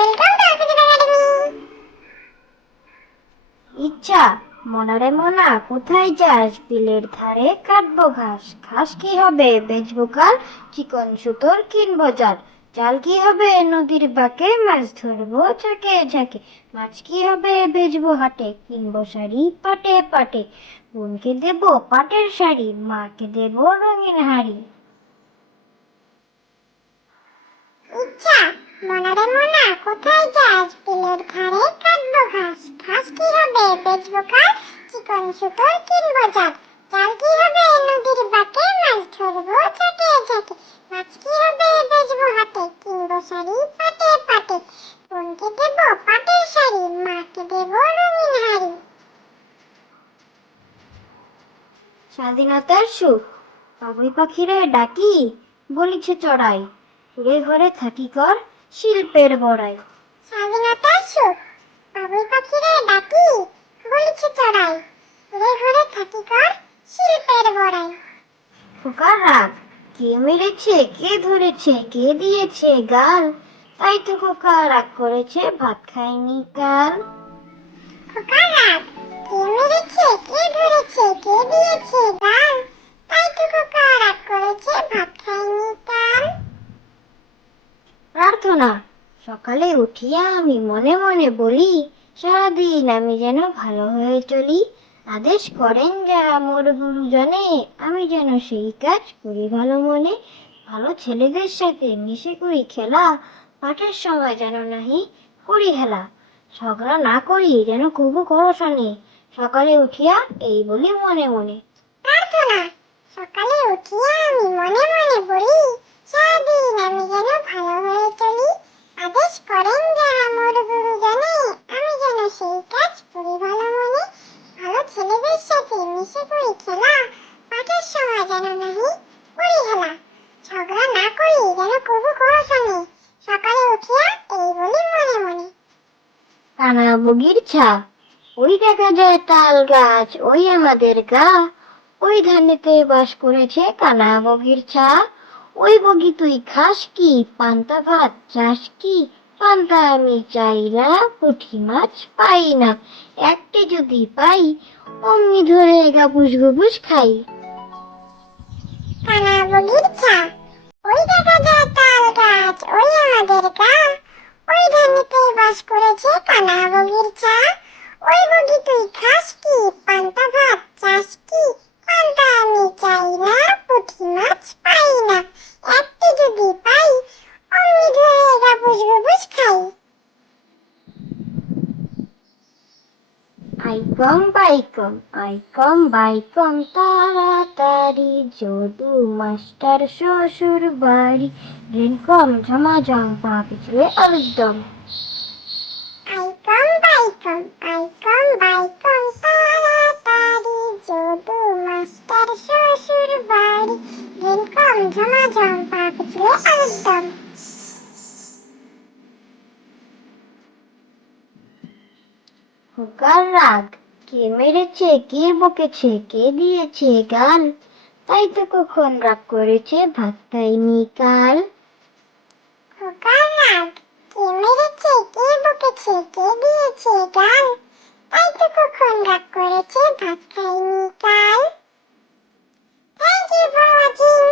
Welcome to আলফাজেড academy. ইচ্ছা মনারে মনা, কোথায় যাস? বিলের ধারে কাটবো ঘাস। ঘাস কি হবে বেচবো কাল, চিকন সুতোর কিনবো জাল। জাল কি হবে নদীর বাঁকে, মাছ ধরবো ঝাঁকে ঝাঁকে। মাছ কি হবে বেচবো হাটে, কিনবো শাড়ি পাটে পাটে। বোনকে দেবো পাটের শাড়ি, মাকে দেবো রঙিন হাড়ি। ইচ্ছা মনারে মনা, কোথায় যাস? বিলের ধারে কাটবো ঘাস। ঘাস কি হবে বেচবো কাল, চিকন সুতোর কিনবো জাল। জাল কি হবে নদীর বাঁকে, মাছ ধরবো ঝাঁকে ঝাঁকে। মাছ কি হবে বেচবো হাটে, কিনবো শাড়ি পাটে পাটে। বোনকে দেবো পাটের শাড়ি, মাকে দেবো রঙিন হাড়ি। স্বাধীনতার সুখ বাবুই পাখিরে ডাকি, বলিছে চড়াই। ঘুরে ঘরে থাকি কর শিল্পের বড়াই। স্বাধীনতার সুখ বাবুই পাখিরে ডাকি, বলিছে চড়াই। ঘুরে ঘুরে থাকি কর শিল্পের বড়াই। খোকার রাগ, কে মেরেছে কে ধরেছে কে দিয়েছে গাল। তাই তো খোকা রাগ করেছে ভাত খায়নি কাল। খোকার রাগ, কে মেরেছে কে ধরেছে কে দিয়েছে গাল। তাই তো খোকা রাগ করেছে ভাত খায়নি কাল। প্রার্থনা সকালে উঠিয়া আমি মনে মনে বলি, সারাদিন আমি যেন ভালো হয়ে চলি। আদেশ করেন যারা মোর গুরুজনে, আমি যেন সেই কাজ করি ভালো মনে। ভালো ছেলেদের সাথে মিশে করি খেলা, পাঠের সময় যেন নাহি করি হেলা। ঝগড়া না করি যেন কবু করো শোনে, সকালে উঠিয়া এই বলি মনে মনে। প্রার্থনা সকালে উঠিয়া আমি মনে মনে বলি, সারাদিন আমি যেন ভালো হয়ে চলি। আদেশ করেন যারা মোর গুরুজনে, আমি যেন সেই কাজ করি ভালো মনে। ভালো ছেলেদের সাথে মিশে করি খেলা, পাঠের সময় যেন নাহি করি হেলা। ঝগড়া না করি যেন কবু করো শোনে, সকালে উঠিয়া এই বলি মনে মনে। কানা বগির ছা, ওই দেখা যায় তাল গাছ, ওই আমাদের গা। ওই ধানেতে বাস করেছে কানা বগির ছা। ওই বগি তুই খাস কি, পান্তা ভাত চাস কি? পান্তা আমি চাই না, পুঁটি মাছ পাই না। একটি যদি পাই, অমনি ধরে গাবুস গুবুস খাই। কানা বগির ছা, ওই দেখা যায় তাল গাছ, ওই আমাদের গা। ওই ধানেতে বাস করেছে কানা বগির ছা। ওই বগি তুই খাস কি, পান্তা ভাত চাস কি? পান্তা আমি চাই না, পুঁটি মাছ পাই না। একটি যদি পাই, অমনি ধরে গাবুস গুবুস খাই। আইকম বাইকম আইকম বাইকম তাড়াতাড়ি, যদু মাস্টার শ্বশুর বাড়ি। রিনকম ঝমাঝম পা পিছলে একদম। আইকম বাইকম তাড়াতাড়ি, যদু মাস্টার শ্বশুর বাড়ি। রিমকম ঝমাঝম পা পিছলে একদম। খোকার রাগ, কে মেরেছে কে বকেছে কে দিয়েছে গাল। তাই তো কখন রাগ করেছে ভাত খাইনি কাল। খোকার রাগ, কে মেরেছে কে বকেছে কে দিয়েছে গাল। তাই তো কখন রাগ করেছে ভাত খাইনি কাল। Thank you for watching.